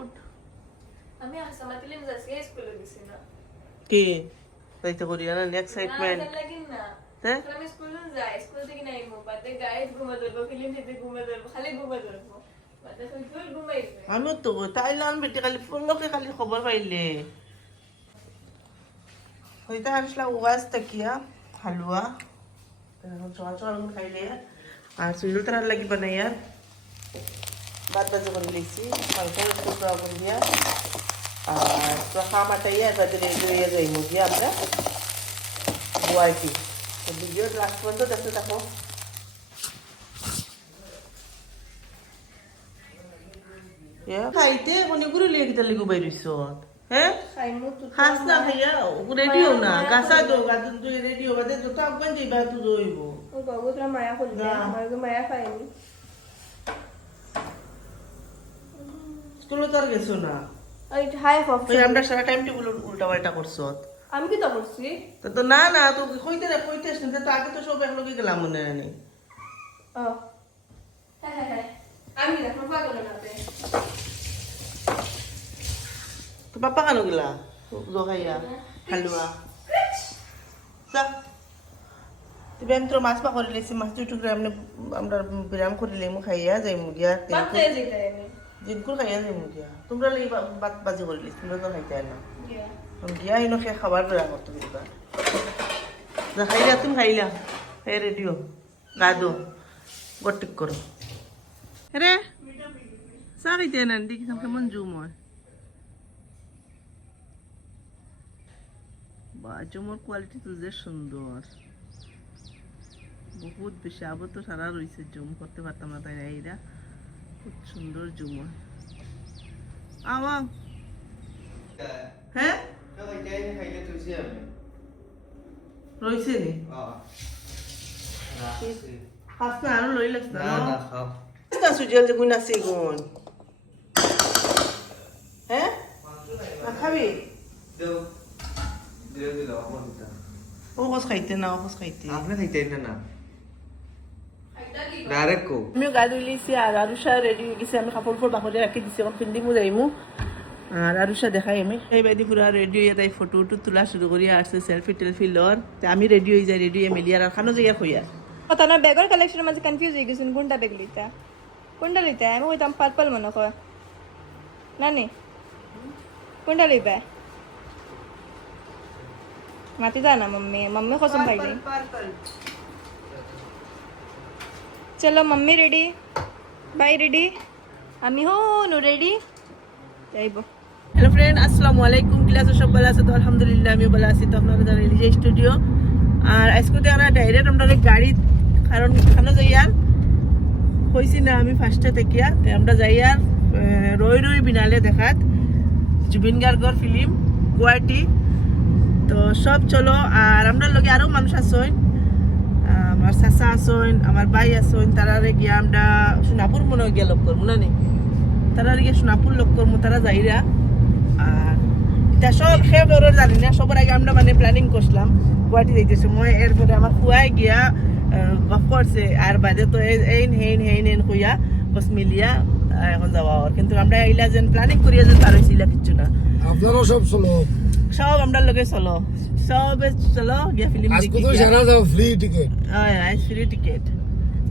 উঠ আমি আসামে ফিল্ম যাচ্ছি স্কুলে দিছি না কি যাইতে করি না এক্সাইটমেন্ট লাগি না হ্যাঁ আমি স্কুলে যাই স্কুল থেকে নাই মো বাদে গাইড ঘুমা ধরবো ফিল্ম দেখতে ঘুমা ধরবো খালি ঘুমা ধরবো বাদে ফুল ঘুমাইবে আমিও তো তাইলান বেটি খালি লোকে খালি খবর পাইলে হইতে আসলাম ওয়াজ তাকিয়া হালুয়া সকাল সকাল খাইলে আর সুইল তার লাগি বানাইয়া বাদ বাজে করে লিছি মাংস টুকরা করে দিয়া আর তো খামাটাইয়া বাদে রেডি হয়ে যাই মুদিয়া আমরা গুয়াহাটি তো ভিডিও লাস্ট পর্যন্ত দেখতে থাকো খাইতে কোনে গুরু লিয়ে কিতা লিগু বাইরিছ হ্যাঁ খাইমু তো খাস না খাইয়া রেডিও না গাছা তো গাতুন তুই রেডিও বাদে তো তাও কোন যাইবা তুই জইব ও বাবু তোরা মায়া করলে আমার মায়া খাইনি স্কুলে তো আর গেছো না ওই হাই ফক ওই আমরা সারা টাইম টেবিল উল্টা পাল্টা করছো আমি কি তো করছি তো না না তো কইতে না কইতে শুনতে তো আগে তো সব একলগে গেলাম মনে নেই ও হ্যাঁ আমি দেখো পাগল না তে তো বাবা কেন গেলা দোকাইয়া হালুয়া যা তুমি আমি তো মাছ পা করে লেছি মাছ টুকরে আমরা বিরাম করে লেমু খাইয়া যাই মুগিয়া বাতে যেতে আমি দিনকুল খাইয়া যাই মুগিয়া তোমরা লাগি বাত বাজি করে লেছি তোমরা তো খাইতে না গিয়া গিয়া ইনো খেয়ে খাবার বেড়া করতো কিবা যা খাইলা তুমি খাইলা খাই রেডিও গা দো গটিক করো রে চা খাইতে না দেখি কেমন জুম হয় বা জুমর কোয়ালিটি তো যে সুন্দর বহুত বেশি আবার তো সারা রয়েছে জুম করতে পারতাম না তাই এইরা খুব সুন্দর জুম হয় আওয়াও হ্যাঁ রয়েছে নি খাস না আরো লই লাগছ না সুজল যে গুণ আছে গুণ হ্যাঁ না খাবি ও কস খাইতে না ও কস খাইতে আপনি খাইতেন না ডাইরেক্ট কো আমিও গা ধুই লিছি আর আরুষা রেডি হয়ে গেছে আমি কাপড় ফোর বাকরে রাখি দিছি এখন পিন্ডিমু যাইমু আর আরুষা দেখাই আমি এই বাইদি পুরা রেডি হয়ে তাই ফটো উটো তোলা শুরু করি আসছে সেলফি টেলফি লর আমি রেডি হয়ে যাই রেডি হয়ে মেলিয়ার আর খানো যাইয়া খুইয়া কথা না ব্যাগৰ কালেকশনৰ মাজে কনফিউজ হৈ গৈছিল কোনটা বেগ লইতা আমি কইতাম পার্পল মনে কয় নানি কোনটা লইবা মাতি দা না मम्मी कसम खाइली चलो मम्मी रेडी बाय रेडी আমি হনু রেডি যাইবো হ্যালো ফ্রেন্ড আসসালামু আলাইকুম ক্লাস সব ভালো আছে তো আলহামদুলিল্লাহ আমিও ভালো আছি তো আপনারা জানেন এই যে স্টুডিও আর আজকে তো আমরা ডাইরেক্ট আমরা গাড়ি কারণ খানো যাইয়ার হইছি না আমি ফার্স্টে দেখিয়া আমরা যাইয়ার রই রই বিনালে দেখাত জুবিন গার্গর ফিল্ম গুয়াহাটি তো সব চলো আর আমরা লগে আরো মানুষ আসইন আমার চাচা আসইন আমার ভাই আসইন তারারে গিয়া আমরা সোনাপুর মনে গিয়া লগ করবো না নি তারা গিয়ে সোনাপুর লগ করবো তারা যাইরা আর এটা সব সে বড় জানি না সবার আগে আমরা মানে প্ল্যানিং করছিলাম গুয়াহাটি যাইতেছি মই এরপরে আমার খুয়াই গিয়া গপ করছে আর বাদে তো হেইন কইয়া বস মিলিয়া এখন যাওয়া কিন্তু আমরা এইলা যেন প্ল্যানিং করিয়া যেন পার হয়েছিল কিচ্ছু না আপনারা সব চলো সব আমরা লগে চলো সবে চলো গিয়া ফিল্ম আজকে তো জানা যাও ফ্রি টিকেট হয় আই ফ্রি টিকেট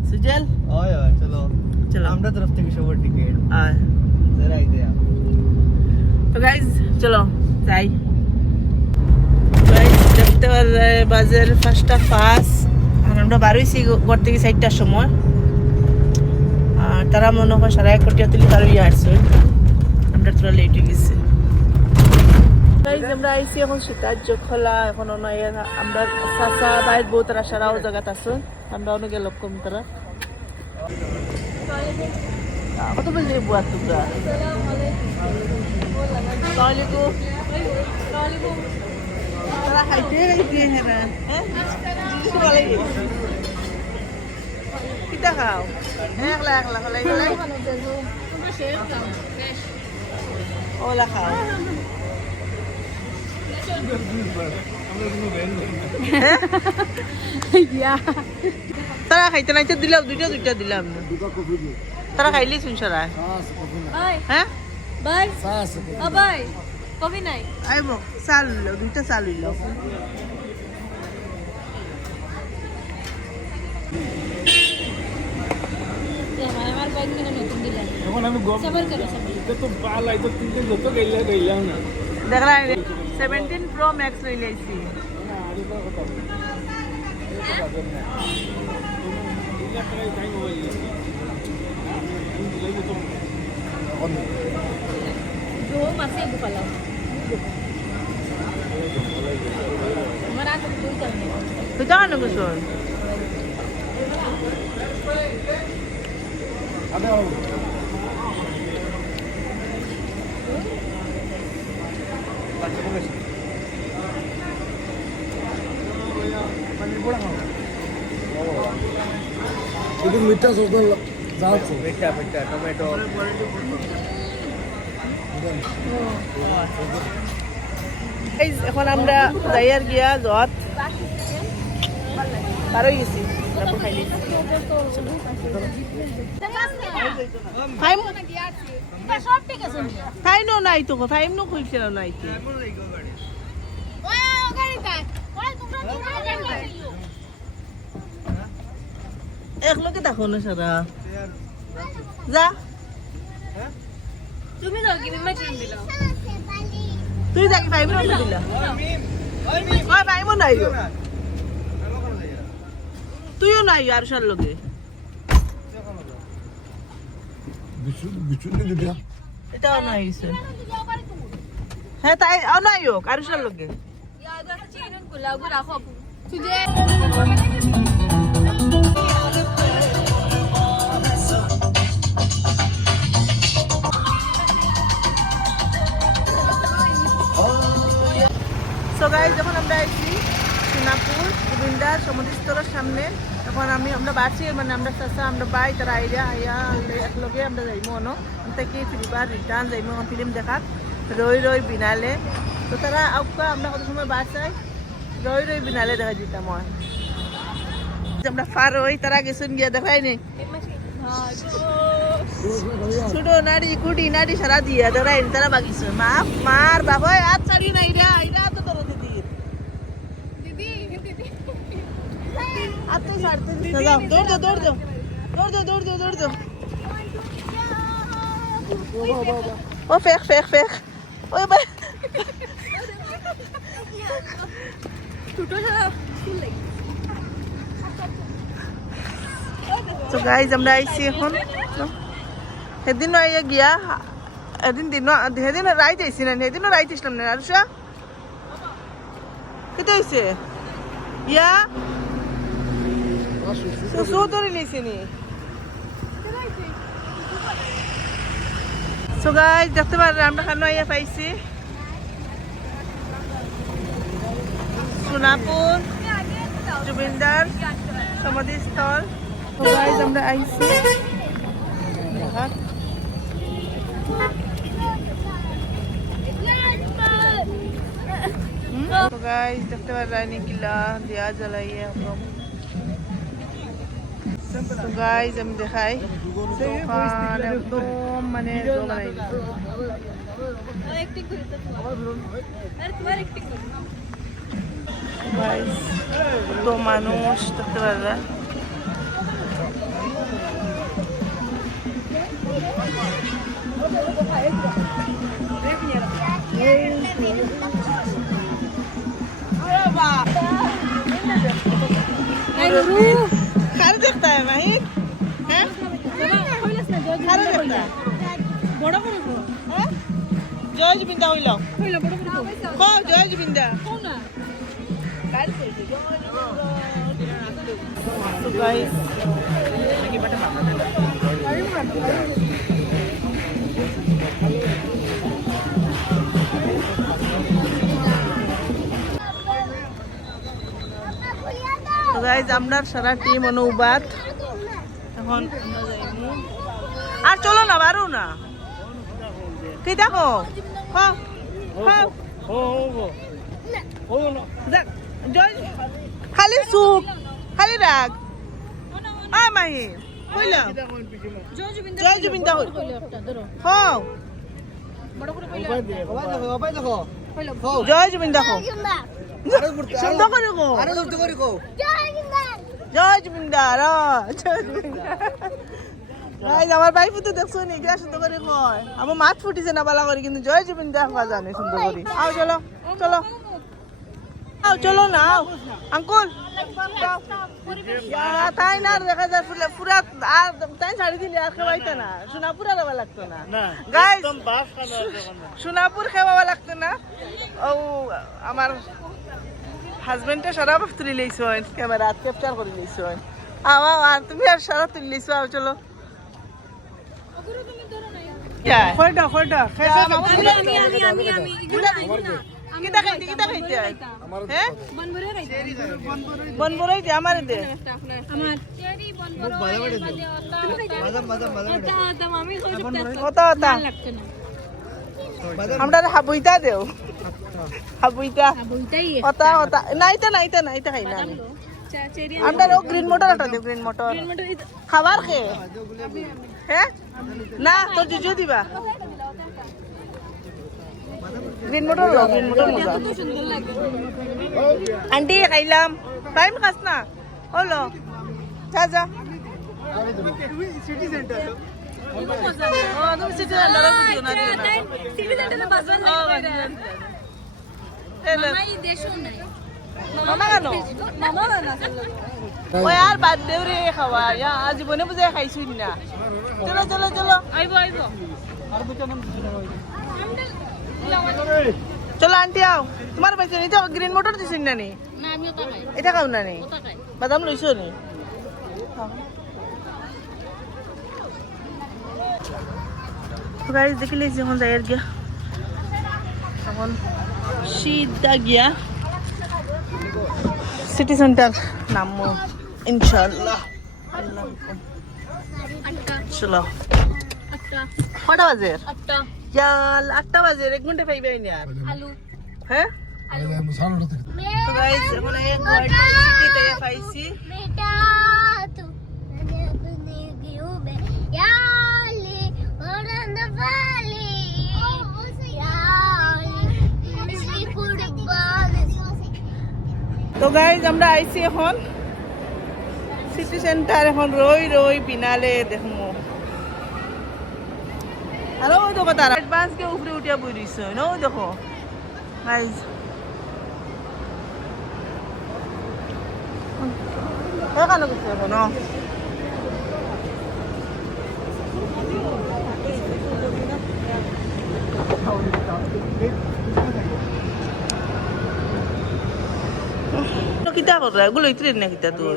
সুজল ওই চলো চলো আমরা তরফ থেকে সবার টিকেট আয় জরা আইতে তো গাইজ চলো যাই গাইজ দেখতে বাজের 5:05 আর আমরা বারোইছি ঘর থেকে 4টার সময় আর তারা মনে হয় 1:30 তুলি বারো আসছে আমরা তোরা লেট হয়ে গেছি গাইজ আমরা আইছি এখন সীতার্য খোলা এখন আমরা চাচা বাইর বউ তারা সারাও জায়গাত আছো আমরা অনেকে লোক কম তারা কত বলছে বুয়া তোমরা তারা খাইতে খাইতে হ্যাঁ কিতা খাও একলা একলা হলাই হলাই ওলা খাও তারা খাইতে নাইতে দিলাম দুইটা দিলাম তারা খাইলি শুন সারা হ্যাঁ বাই চা আছে ও বাই কফি নাই আইব চাল লইল দুইটা চাল লইল আমার ব্যাগ নিয়ে নতুন দিলাম এখন আমি গম সবার করো সবার এটা তো পাল আইতো তিনটে যত গেলাম না দেখলা 17 প্রো ম্যাক্স লই লাইছি जो मासे बुफाला আমার আগে দুই কারণে তো জানো না কিছু শুধু মিঠা সস যাচ্ছে মিঠা মিঠা টমেটো এখন আমরা যাইয়ার গিয়া যত পার হয়ে গেছি তারপর খাইলি ফাইম নো নাই তো ফাইম নো খুঁজছিল নাই কি একলগে দেখো না সারা যা তুমি দাও কি মিমা চিন দিলা তুই যাকি ফাইম নো দিলা ওই ফাইম নাই গো তুইও নাই আর সার লগে বিচুন দিদিয়া এটাও নাই হইছে হ্যাঁ তাই নাই হোক আর সার লগে याद আছে চিন গুলাগু রাখো তুজে সো গাইস যখন আমরা আইছি সোনাপুর গোবিন্দার সমুদ্রস্থলের সামনে তখন আমরা বাড়ছি মানে আমরা চাচা আমরা বাই তারা আইয়া একলগে আমরা যাইমো অনো থেকে ফিলিপার রিটার্ন যাইমো ফিল্ম দেখাত রই বিনালে তো তারা আউকা আমরা কত সময় বাসাই রই বিনালে দেখা দিতাম হয় আমরা ফার হই তারা গেছুন গিয়া দেখাই নি ছোট নারী কুটি নারী সারা দিয়া দেখাই তারা বাগিছে মার বাবা আর ছাড়ি নাই রে আইরা তো তোর দিদি আতে ছাড়তে যাও দৌড় দো ও ফেক ওই ভাই তো গাইজ আমরা আইছি এখন সেদিনও আইয়া গিয়া সেদিন রাইত আইছি না সেদিনও রাইত আসলাম না আরুষা কেটে হয়েছে ইয়া সো ধরে নিয়েছি নি সো গাইজ দেখতে পারেন আমরা খানো আইয়া পাইছি সোনাপুর জুবিন্দার সমাধিস্থল তো গাইজ আমরা আইছি দেখা তো গাইজ দেখতে পারেন গিলা দিয়া জ্বালাইয়ে একদম তো গাইজ আমি দেখাই দোকান একদম মানে অ্যাক্টিং করে তো আরে তোমার অ্যাক্টিং করো গাইজ তো মানুষ দেখতে পাররা খারাপ দেখতে হয় ভাই হ্যাঁ খারাপ দেখতে বড় করে তো হ্যাঁ জয় জুবিন্দা হইল কইলা বড় করে তো জয় জুবিন্দা কোন না So guys, আমরা সারা টিম অনুবাদ এখন আর চলো না বারো না কি দেখো খালি সুখ খালি রাগ আয় মাহি কইলা জয় জুবিন্দা হইল হ্যাঁ ওপাই দেখো জয় জুবিন দেখো সুন্দর করে গো আরো জোরে করে কও জয় জুবিনদার জয় জুবিনদার গাইজ আমার ভাই পুতো দেখছো নি কিরা সুন্দর করে কয় আমার মাছ ফুটিছে না বালা করে কিন্তু জয় জুবিনদার হওয়া জানে সুন্দর করে আও চলো চলো আও চলো না আঙ্কুল তাই না দেখা যায় পুরা আর তাই শাড়ি দিলে আর খেবাইতে না সোনাপুর আর লাগতো না গাইজ সোনাপুর খেবা লাগতো না ও আমার হাজবেন্ডে সারা তুলি লইছেন ক্যামেরা ক্যাপচার করে লইছেন আর তুমি আর সারা তুলি লইছো আও চলো কয়টা কয়টা কিতা খাইতে হ্যাঁ বন বড়াইতে আমার দে ওটা ওটা আমরা হাবুইতা দেও হাবুইতা ওটা ওটা নাইতা খাই না আমি আমরা ও গ্রিন মোটর একটা দেও গ্রিন মোটর খাবার খেয়ে হ্যাঁ না তোর জুজু দিবা গ্রিন মোটর লো গ্রিন মোটর মজা আন্টি খাইলাম টাইম খাস না হলো যা যা সিটি সেন্টার ও তুমি সিটি সেন্টারে বুঝিও না দিও না সিটি সেন্টারে বাজবান মামাই দেশও নাই মামা কেন মামা না ওই আর বাদ দেও রে খাওয়া ইয়া জীবনে বুঝে খাইছুই না চলো চলো চলো আইবো চলো আন্টি আও তোমার পাইছো নি তো গ্রিন মোটর দিছিস না নি না আমিও তো খাই এটা খাও না নি ওটা খাই বাদাম লইছো নি গাইজ দেখিলে যখন যাই আর গিয়া এখন সিধা গিয়া সিটি সেন্টার নামবো ইনশাল্লাহ চলো কটা বাজে ইয়াল 8টা বাজে 1 ঘন্টা পাইবাই না আলু হ্যাঁ সামনে তো গাইজ এখন এই গুয়াহাটি সিটিতে পাইছি बेटा तू अपने व्यू में याली औरंद वाली याली सी फुटबॉल তো গাইজ আমরা আইছি এখন সিটি সেন্টার এখন রই রই বিনালে দেখমু আর ওই দেখো তারা অ্যাডভান্স কে উপরে উঠিয়া বই রইছে না ওই দেখো গাইজ এখানে কিছু এখন কিতা কর এগুলো ইত্রির না কিতা তোর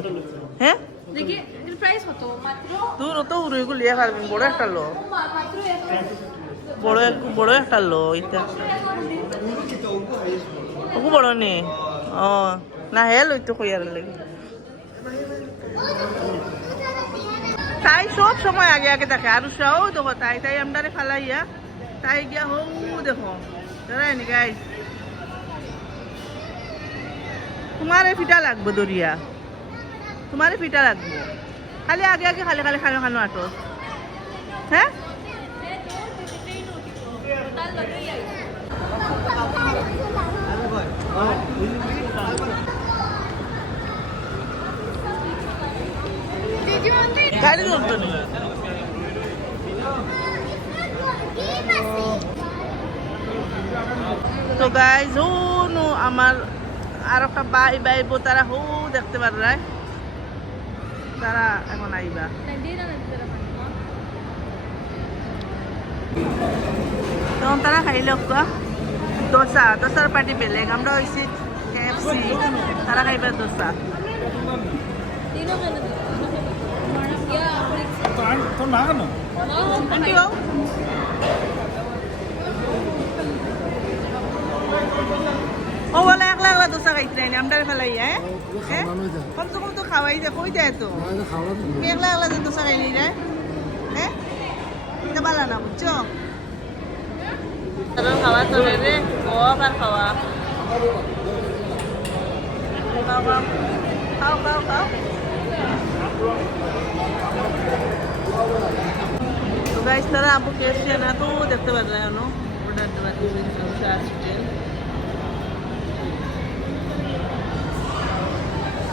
হ্যাঁ দেখি এর প্রাইস কত মাত্র তোর তো উড়ে এগুলো লিয়ে পারবেন বড় একটা লো মাত্র বড় একটা লো এটা ওকু বড় নে ও না হে লইতো কইয়ার লাগে তাই সব সময় আগে আগে দেখে আর সাও দেখো তাই তাই আমদারে ফালাইয়া তাই গিয়া হৌ দেখো দাঁড়ায় নি গাইস তোমারে ফিটা লাগবে দরিয়া তোমারে ফিটা লাগবে খালি আগে আগে খালি খালি খানো খানো আটো হ্যাঁ গাড়ি ধরতো না তো গাইজ ও নো আমার আর একটা বাইব তারা হো দেখতে পাররা তারা এখন আইবা তখন তারা খাইলে দোসার পার্টি বেলেগ আমরা হয়েছি KFC তারা খাইবার দোসা তো না কেন আন্টি ও বলে একলা একলা দোসা খাইতে নাই আমরা ফেলাই হ্যাঁ কমসে কম তো খাওয়াই যায় কই যায় তো তুমি একলা একলা যে দোসা খাইলি যায় হ্যাঁ এটা ভালো না বুঝছো খাওয়া তো রে আবার খাওয়া খাও খাও খাও তো গাইস তারা আপু কেসে না তো দেখতে পার না অর্ডার দেওয়ার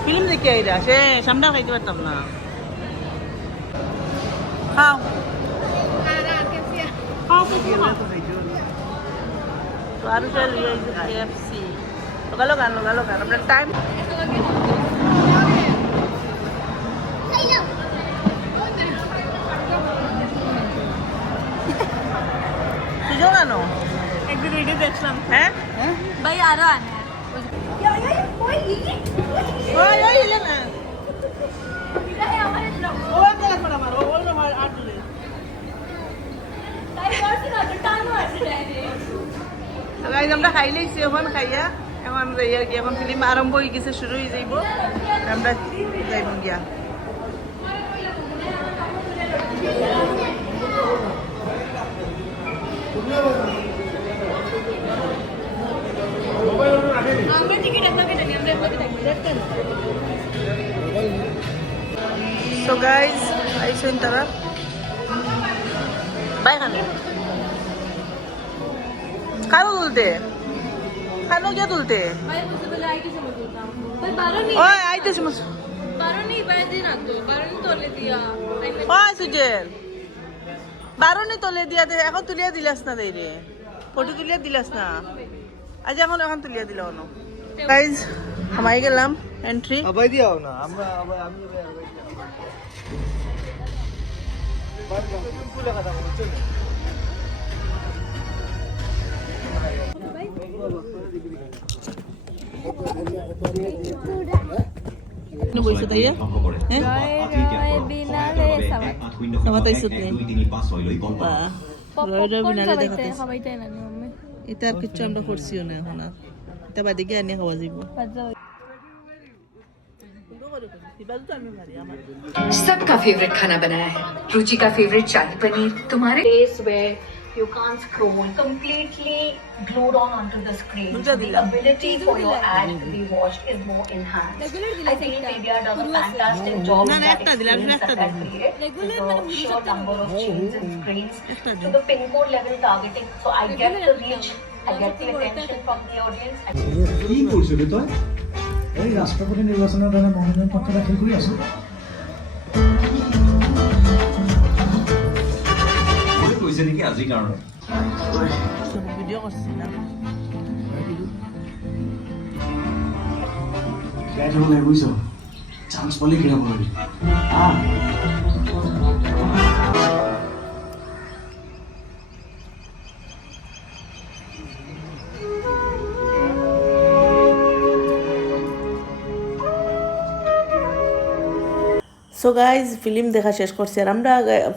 ফিল্ম দেখে আইরা সে সামনে খাইতে পারতাম না খাও তো আরো চাই KFC লোকালো গান আমরা টাইম তুইও গানো একদিন ভিডিও দেখলাম হ্যাঁ ভাই আরো আনে ওই ইলে না ওই গেলা পড়া মার ওই না মার আট দিলে তো গাইজ আমরা খাই লইছি এখন খাইয়া এখন যাই আর কি এখন ফিল্ম আরম্ভ হয়ে গেছে শুরু হয়ে যাইব আমরা যাইব গিয়া আমরা টিকিট একদম কেটে নিই আমরা একদম কেটে নিই So guys, aisyo yung tara. Bye kami. Kano tulte? Kano kya tulte? ভাই বুঝতে বলে আইটি সময় দিতাম ভাই 12 নি Oy, ay tes mas. 12 নি ভাই দিন আতো 12 নি তোলে দিয়া Oy, Sujel. Baro ni tole dia de. এখন তুলিয়া দিলাস না দেই রে। ফটো তুলিয়া দিলাস না। আজ এখন তুলিয়া দিল না। Guys, হামাই গেলাম এন্ট্রি। আবাই দিও না আমরা আবাই আমি পুরো কথা বলছো Ano boysa tayo? Eh? Samatay suit ni. Pa. Roy binale দেখাতে। খাবাইতে না নিয়মে এটা আর কিছু আমরা করছিও না এখন আর। এটা বাদে গিয়ে আনিয়ে খাওয়া যাইব। सबका फेवरेट खाना बनाया है रुचि का फेवरेट शाही पनीर तुम्हारे place where you can't scroll, completely glued on onto the screen. So the ability for your ad to be watched is more enhanced. I think Media does a fantastic job No, in no, that ekta dila, experience ekta that dila. create with the sheer number of chains and screens to the pin code level targeting. So I get the reach, I get the attention from the audience. কি কৰিছিলি তই এই ৰাষ্ট্ৰপতি নিৰ্বাচনৰ কাৰণে মনোনয়ন পত্ৰ দাখিল কৰি আছো কৈছে নেকি আজিৰ কাৰণে ভিডিও করছি না। গাইড হ'ব লাগিব বুজিছ চান্স পালে ঘূৰাব লাগে সো গাইজ ফিল্ম দেখা শেষ করছি আর আমরা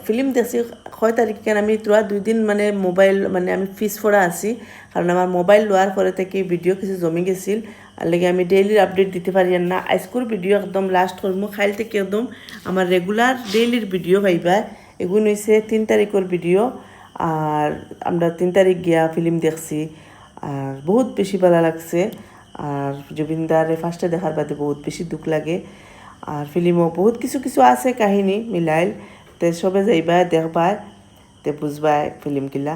ফিল্ম দেখছি 6 তারিখ কেন আমি তোরা 2 দিন মানে মোবাইল মানে আমি ফিস ফোড়া আছি কারণ আমার মোবাইল লোয়ার পরে থেকে ভিডিও কিছু জমি গেছিল আর লাগে আমি ডেইলির আপডেট দিতে পারি না আজকের ভিডিও একদম লাস্ট করবো খাইল থেকে একদম আমার রেগুলার ডেইলির ভিডিও পাইবা এগুলো হয়েছে 3 তারিখের ভিডিও আর আমরা 3 তারিখ গিয়া ফিল্ম দেখছি আর বহুত বেশি ভালো লাগছে আর জুবিনদারে ফার্স্টে দেখার বাদে বহুত বেশি দুঃখ লাগে আর ফিল্মও বহুত কিছু কিছু আছে কাহিনী মিলাইল তে সবে যাইবা দেখবা তে বুঝবা ফিল্মগুলা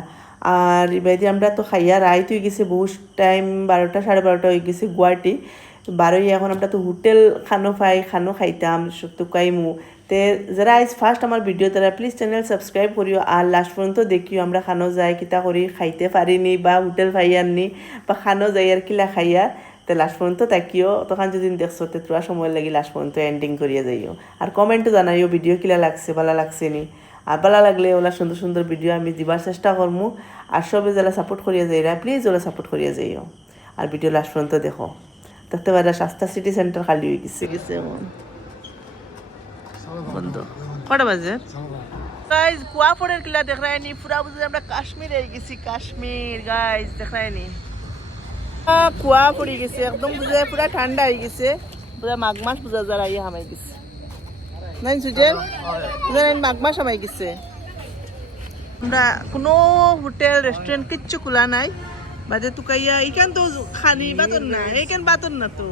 আর এবারে আমরা তো খাইয়া রাইত হয়ে গেছে বহুত টাইম 12টা 12:30 হয়ে গেছে গুয়াহাটি 12 এখন আমরা তো হোটেল খানো খানো খাইতাম সত্যি কাইমু তে যারা আজ ফার্স্ট আমার ভিডিও তারা প্লিজ চ্যানেল সাবস্ক্রাইব করিও আর লাস্ট পর্যন্ত দেখিও আমরা খানো যাই কিতা করি খাইতে পারিনি বা হোটেল পাইয়ারনি বা খানো যাই আর কিলা খাইয়া তো লাস্ট পর্যন্ত তাকিও তখন যদি দেখছো তো তোরা সময় লাগি লাস্ট পর্যন্ত এন্ডিং করিয়া যাইও আর কমেন্টও জানাইও ভিডিও কিলা লাগছে ভালো লাগছে নি আর ভালো লাগলে ওলা সুন্দর সুন্দর ভিডিও আমি দিবার চেষ্টা করমু আর সবে যারা সাপোর্ট করিয়া যাইরা প্লিজ ওলা সাপোর্ট করিয়া যাইও আর ভিডিও লাস্ট পর্যন্ত দেখো দেখতে পারা শাস্তা সিটি সেন্টার খালি হয়ে গেছে এখন বন্ধ কটা বাজে গাইজ কুয়াফড়ের কিলা দেখ রায়নি পুরা বুঝে আমরা কাশ্মীর হয়ে গেছি কাশ্মীর গাইজ দেখ রায়নি কুয়া পড়ে গেছে একদম বুঝে পুরা ঠান্ডা হয়ে গেছে পুরা মাঘ মাস বুঝা যারা ইয়ে হামাই গেছে নাই সুজেন মাঘ মাস হামাই গেছে আমরা কোনো হোটেল রেস্টুরেন্ট কিচ্ছু খোলা নাই বাজে তুকাইয়া এইখান তো খানি বাতন না এইখান বাতন না তো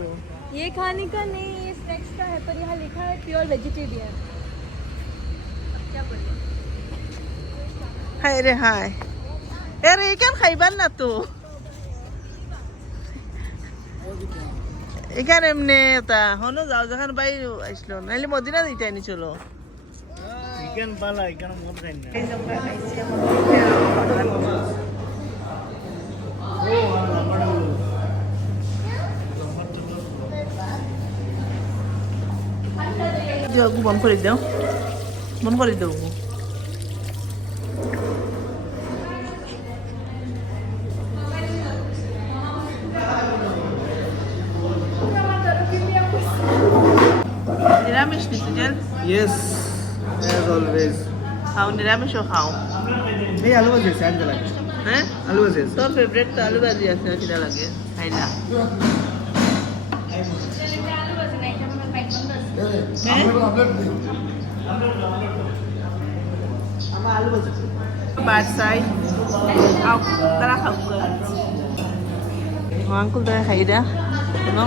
ये खाने का नहीं ये स्नैक्स का है पर यहाँ लिखा है प्योर वेजिटेरियन क्या बोले হায় রে হায় এর এইখান খাইবার না তো এখানে এমনি তা হনো যাও যখন বাই আসলো নাইলে মদিনা দিতে আনি চলো চিকেন পালা এখানে মদ খাই না বন করে দাও বন করে দাও নিরামিষ নিশ্চয় ইয়েস অ্যাজ অলওয়েজ খাও নিরামিষও খাও এই আলু ভাজি আছে আজকে লাগে হ্যাঁ আলু ভাজি আছে তোর ফেভারিট তো আলু ভাজি আছে কিনা লাগে খাইলা বাসায় তারা খাবো আঙ্কুল তারা খাই দা শুনো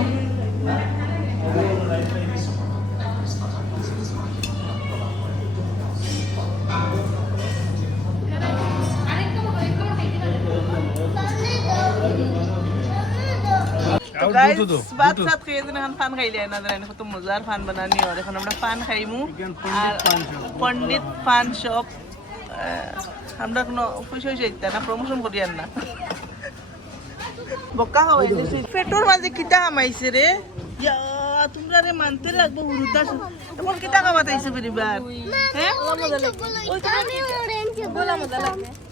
ভাত সাত খেয়ে এখন পান খাইলে না কত মজার পান বানানি আর এখন আমরা পান খাইমু আর পণ্ডিত পান শপ আমরা কোনো পয়সা হয়েছে না প্রমোশন করি আর না বকা হওয়াই পেটোর মাঝে কিতা কামাইছে রে ইয়া তোমরা রে মানতে লাগবো হুরুদাস তোমার কিতা কামাইছে পরিবার হ্যাঁ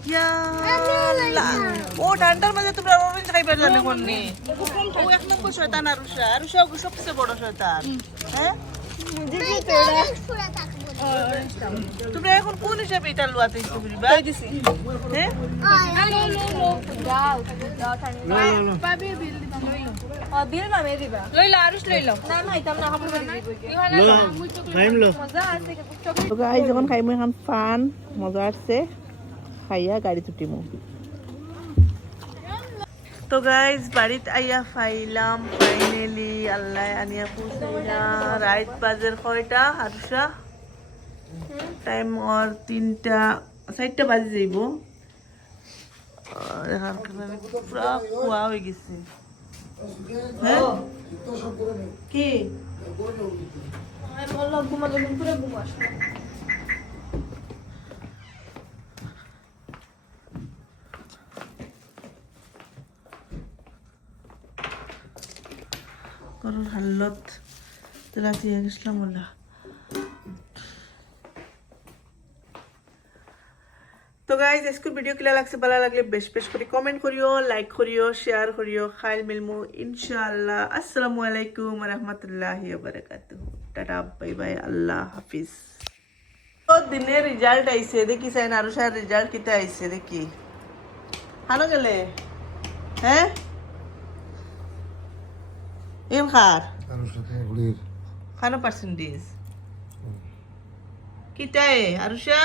ইয়া ও ঠান্ডার মাঝে তোমরা অরেঞ্জ খাইবার জানে কোননি ও এক নম্বর শয়তান আরুষা আরুষা সবচেয়ে বড় শয়তান হ্যাঁ তোমরা এখন কোন হিসাবে এটা লুয়াতে পরিবার হ্যাঁ বিল মামে দিবা লইলা আরুষ লইলো না না এটা না খাবো টাইম লো তো গাইস যখন খাইমু এখন পান মজা আসছে খাইয়া গাড়ি ছুটিমু তো গাইস বাড়িতে আইয়া ফাইলাম ফাইনালি আল্লাহ আনিয়া পৌঁছাইলা রাত বাজের কয়টা আরুষা টাইম আর 3টা 4টা বাজে যাইব আর পুরা কুয়া হয়ে গেছে হ্যাঁ কি বললাম ঘুমালে পুরো ঘুম আসলো করোর হালত রাতে গেছিলাম বলা তো গাইজ আজকের ভিডিও কিলা লাগছে ভালো লাগলে বেশ বেশ করে কমেন্ট করিও লাইক করিও শেয়ার করিও খাইল মিলমু ইনশাআল্লাহ আসসালামু আলাইকুম ওয়া রাহমাতুল্লাহি ওয়া বারাকাতুহু টাটা বাই বাই আল্লাহ হাফিজ তো দিনের রেজাল্ট আইছে দেখি সাইন আরুষার রেজাল্ট কিতা আইছে দেখি হানো গেলে হ্যাঁ এম খার খানো পার্সেন্টেজ কিতায় আরুষা